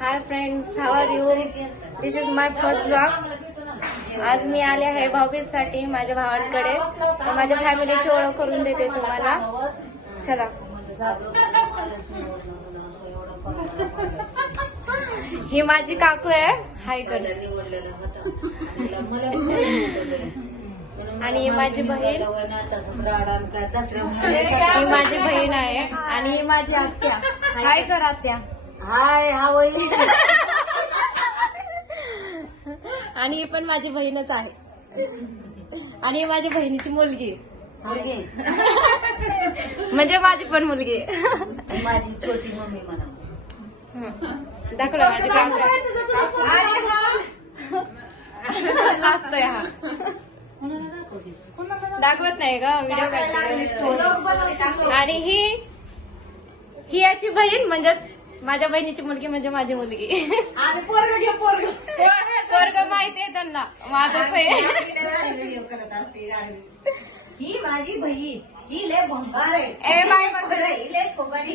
Hi friends how are you this is my first blog आज मी आले आहे भाऊबीजसाठी माझ्या भावांकडे. माझ्या फॅमिलीची ओळख करून देते तुम्हाला. चला. ही माझी काकू आहे. हाय कर आणि ही माझी बहीण. ही माझी बहीण आहे. आणि ही माझी आत्या. हाय कर आत्या. हाय हा वहिनी आणि ही पण माझी बहीणच आहे. आणि ही माझ्या बहिणीची मुलगी. मुलगी. म्हणजे माझी पण मुलगी माझी छोटी मम्मी म्हणा. दाखवलं माझी लाजतोय हा. कोणाला दाखवते दाखवत नाही का व्हिडिओ आणि ही ही याची बहीण म्हणजेच माझ्या बहिणीची मुलगी म्हणजे माझी मुलगी. वर्ग माहिती आहे त्यांना. माझंच आहे. करत असते. ही माझी बहीण. ही लय भंगार आहे. ए बाय ही लय थोगाडी